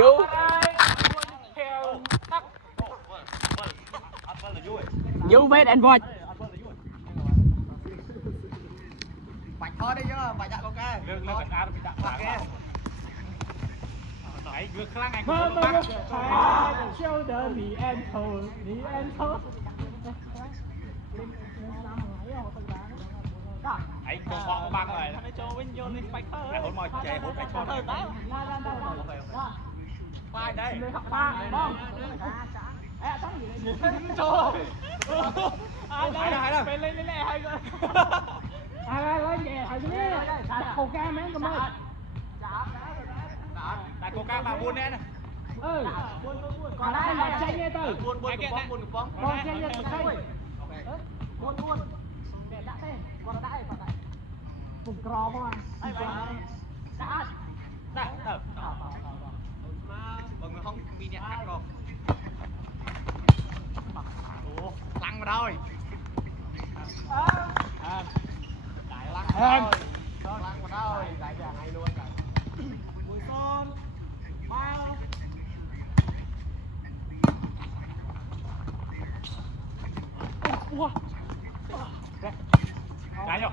vô vô vết anh voi bạch thôi đi chứ bạch đặt ok lương lương bạch ăn bị đặt bạch kia đấy ngược khăn anh cũng không bắt shoulder me and toe me and toe ấy con phong băng rồi ai hôn môi chạy hôn bạch cho vai đây ba bông trời ai đâu lên lên hai rồi ai lên về hồi dưới cầu ca mấy con ơi đại coca mà buôn nè còn đây là chạy nghe từ buôn bóng còn chạy nghe từ đây buôn để đã tên còn đã vùng cò không à đã mọi người không bị nhẹ rồi lăn vào rồi đại lăn vào rồi đại vàng hay luôn rồi mùi son bao cái rồi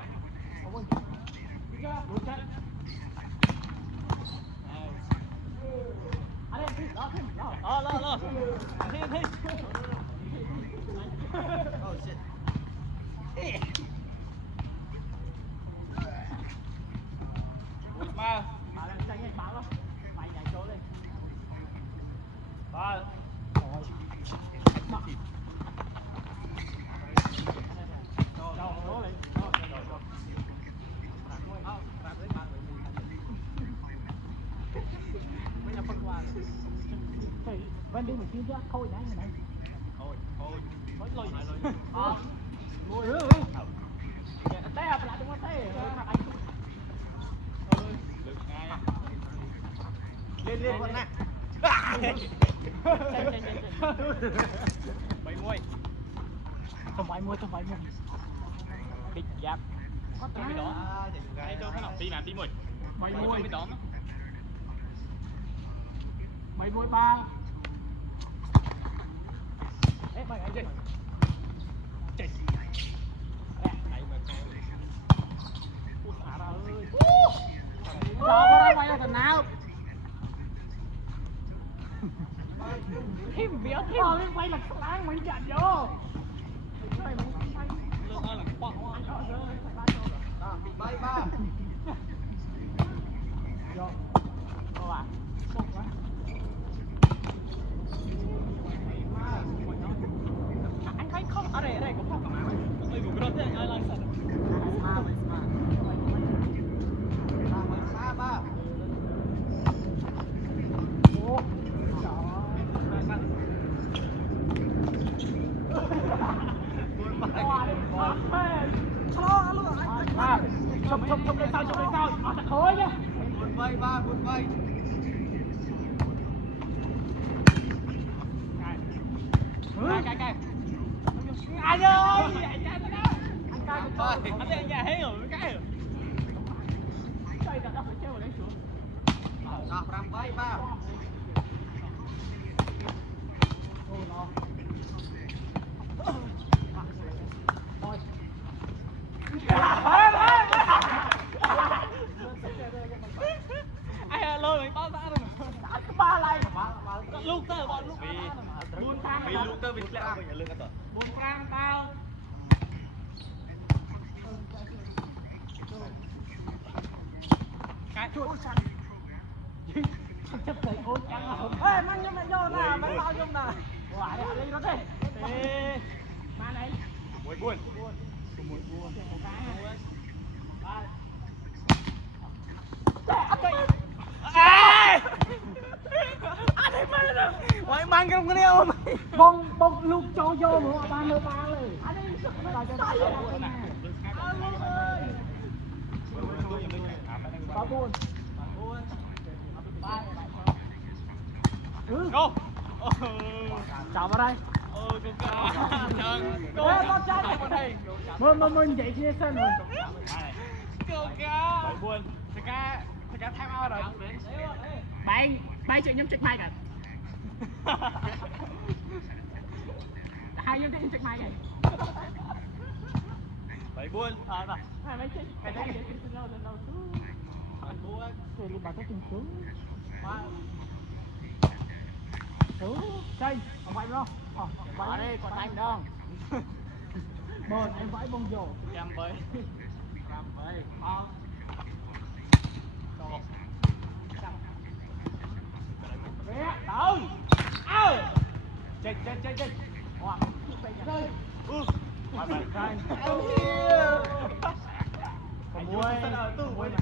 bên đi mình kia chứ thôi nãy này thôi mới lôi mua rửa té lại đúng không té lên con nè mày muôi không phải mua big giáp có tôi mới đón đây tôi thấy nào tí nào tí mười mày tôi mua mới đón mày mua ba ê mày anh gì chạy này mà ui xả ra ơi sao nó quay là thằng nào thêm việc thêm lên quay là láng mình chặn vô lương ơi là quăng bay ba vô cô à sốc quá anh thấy không ở đây cũng không ơi một cái đó thế ai làm sao ba chụp lên sau ở thật khối nhá buồn vây ba buồn vây cái anh ơi anh anh nhà hết rồi cái rồi chơi là nó phải chơi vào đấy xuống làm vây ba ai lôi mày bao ra rồi ba lại lúc tơ bọn lúc vì lúc tơ vì lẽ mình lương cái buồn cam tao cái chuột chấp thấy ôi chăng ê mang nhung này vô nè mấy bao nhung nè quả đây đi nó đi mà này buồn mày mang cái này không bông lúc cho vô nữa ba mươi ba rồi ba buồn go chào vào đây mình vậy kia xem rồi buồn cá phải kéo time out rồi bay chuyện nhóm check mic à hai nhóm check mic này 7 buôn hai mấy check cái đấy để xin lâu lên đâu chú 7 buôn thì đi bà có tin chú chú chơi không phải đâu ở đây còn anh đâu bồn em phải bông dồ trăm bấy đâu chơi wow chơi mà bạn trai Còn muối tu muối này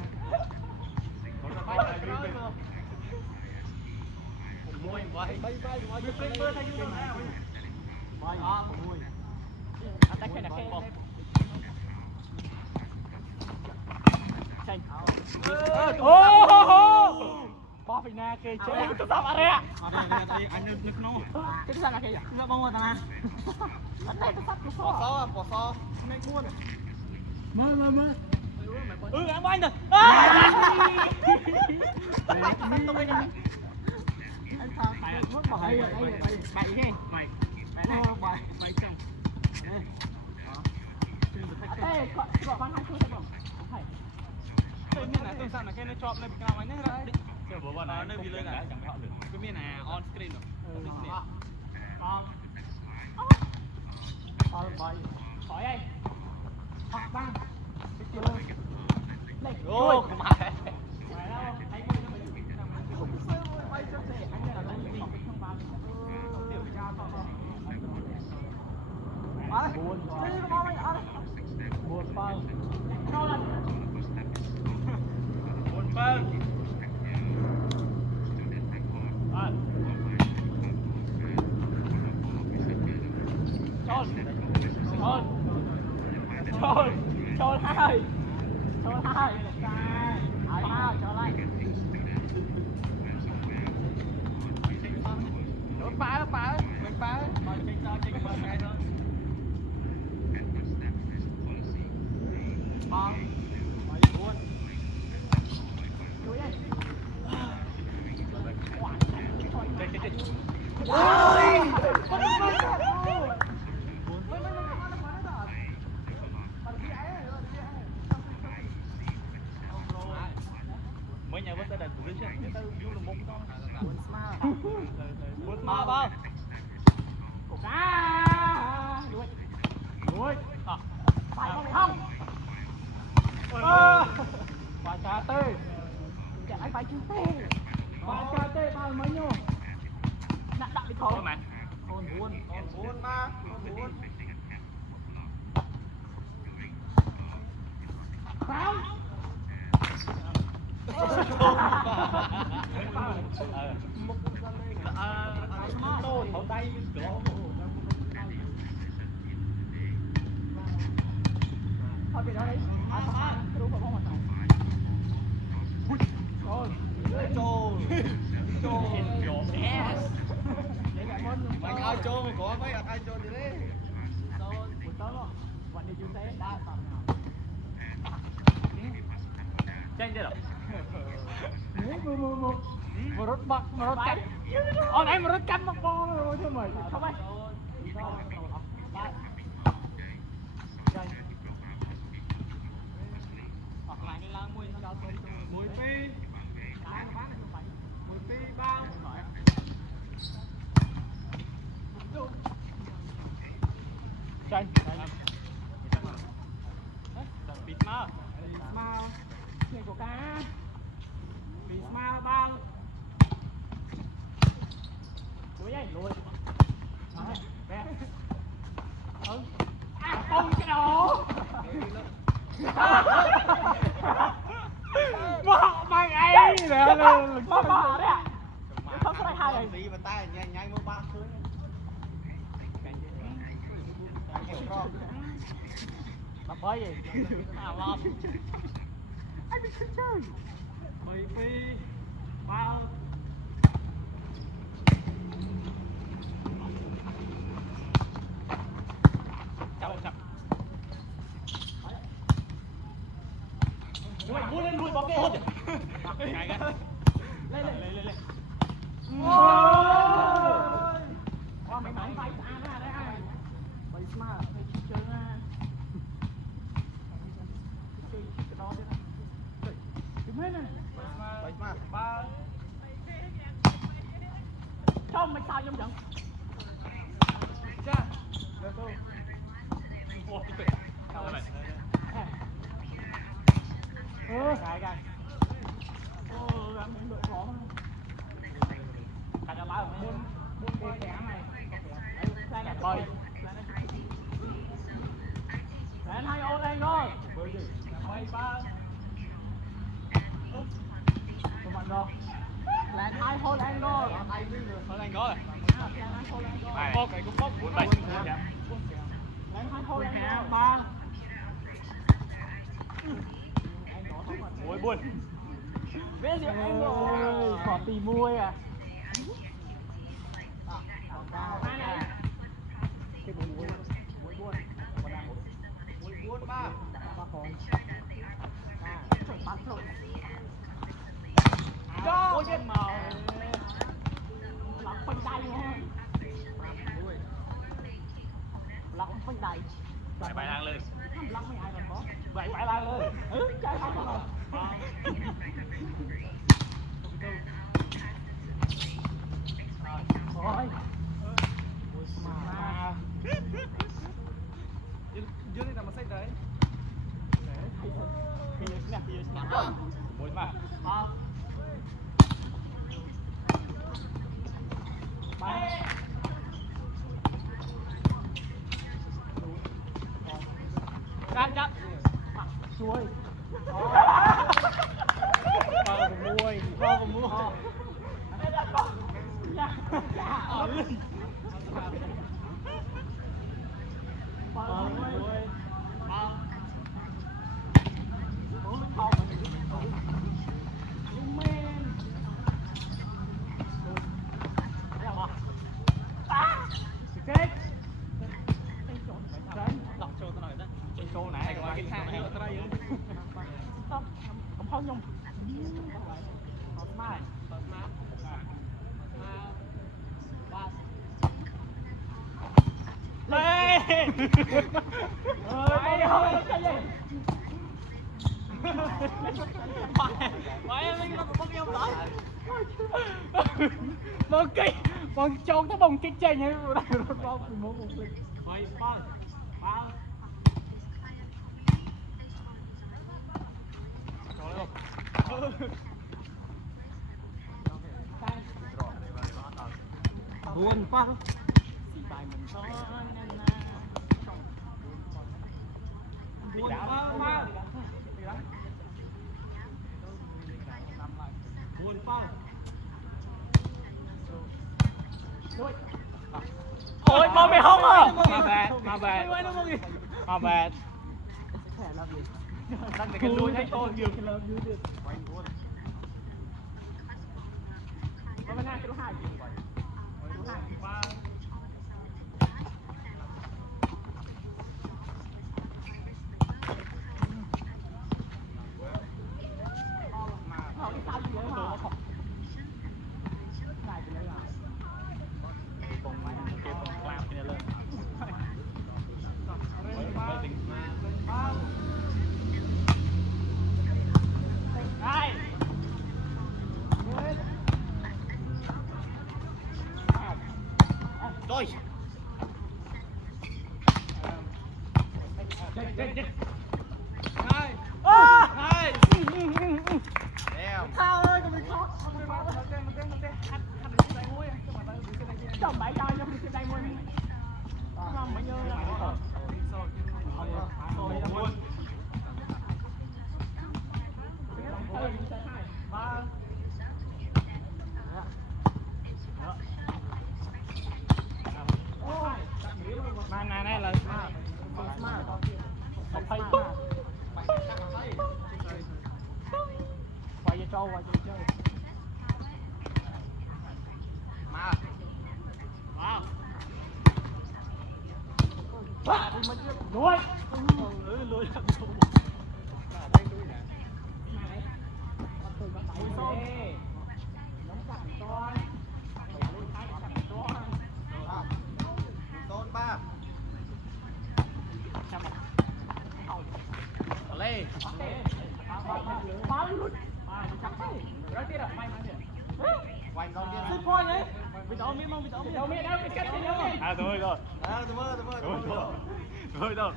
muối bay mưa thay như nào bay muối attack cái này cái bỏ phải na kê chơi tôi sao ở đây ạ anh nước nó cái sao là kê vậy nó bông rồi ta anh này tôi sắp bỏ xó mấy buôn mơ em anh rồi anh sao tại mất bảy rồi bảy cái bảy này bảy chồng đây gọi con hai chú thấy không tự nhiên là tôi sao là cái nó chọn lên cái nào anh ấy chưa bố bảo nó vì lên là chẳng phải họ được cái miếng này on screen rồi khỏi đây hoặc băng ô không phải buồn bao buồn bơ Trôn hai cho lại phá mình phá mà chênh bờ ngay thôi mấy nhà vẫn đã của đứa chứ tao du là mông to buồn smart bao cổ cá đuôi phải không phải cá tê chạy anh phải chú tê phải cá tê bao mấy nhô nặng bị thổi mày con buôn mà con buôn không tôi thấu tay cửa thôi bị đó đấy đúng không mà yes mày ai trôn mày có mấy ai trôn gì đấy buổi tối luônวันนี้chú thế đa tầm nào chênh đây rồi một rốt bạc một rốt cánh ông ấy một rốt cánh một con rồi chứ mày không ai hoặc lại cái lá mùi sao mùi phi mùi phi bao tranh bịt má người của cá bịt ma bao lùi đây lùi không cái đồ mà ấy nè mà bỏ đấy ạ không có hai này gì mà tay nhanh nhanh mới ba thứ mà bơi gì lo anh bị chơi mùi phi bao chậm mua lên lùi bóng cái hốt ไงกันเล่นโอ้ยว่าไม่ไหวไปตาหน้าได้ไปสมาไปเจอหน้าเจอกระดอนด้วยนะถึงไหมน่ะไปสมาบ้าช่องไม่ตายยังยังจ้าเดี๋ยวดูโอ้ยเอาอะไรไงกันโอ้ยมันหลุดร้องใครจะมาบุญเกแข็งไงไปแล้วให้โอแรงด้วยไปบ้างสมัครด้วยแล้วให้โอแรงด้วยโอแรงด้วยไปโป๊กกูโป๊กบุญไปแล้วให้โอแรงด้วยบ้างโอ้ยบุญเว้ยเดี๋ยวเองขอตีมวยอ่ะมาไหนที่บุญบุญบุญบุญมาดังบุญบุญมามาของปัดสุดก็โอ้ยเมาหลังเป็นไดเลยหลังเป็นไดไปล้างเลยล้างไม่อายกันบ่ไปล้างเลยเฮ้ยใจเขาตลอดโอ้ยมายืนได้มาใส่ได้บุญมาไปจับช่วยพ่อผมมวยพ่อผมมวยเอาเลยพ่อผมมวยโอ้ยพ่อผมลุงเมนอะไรวะเก๊กหลอกโชว์ตัวหน่อยนะโชว์ไหนก็มากินข้าวให้ตัวได้เยอะผมพ่อยงไม่เลยไปเอาใจเย็นไปอะไรกันผมบอกยังไงบางกี่บางโจงถ้าบางกิ๊กใจยังไม่ได้รถบอลเป็นโมกุลิไปป้อนป้าบุญป้าสีใบมันซ้อนนั่นนะบุญป้าบุญป้าโอ้ยมองไปห้องอ่ะมาแบดมาแบดมาแบดตั้งแต่กันรู้ให้โชว์อยู่ว่ามันน่าจะรู้ห่างจริงกว่ารู้ห่างจริงว่าเขาที่ตามเยอะมากได้ไปเลยอ่ะตรงไหมเก็บตรงกลางไปเลยไม่ถึงได้Đôi. Hai. Hai. Damn. Thao ơi, còn mình khó. Chồng bảy cho nhưng mình đây mua này. Không mấy nhớ là ba. Mà này là smart không phải quay cho trâu quay cho chơi mà lùi lùi tôn ba Lê. quanh con kia Sức thôi đấy. Bị đau miệng không? Bị đau miệng đâu? Bị cắt đi đâu? À thôi rồi. tụi mơ Thôi đâu.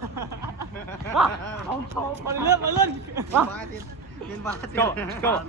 Không, không, còn lướt, còn lướt. ba tiền tiền ba Go, go.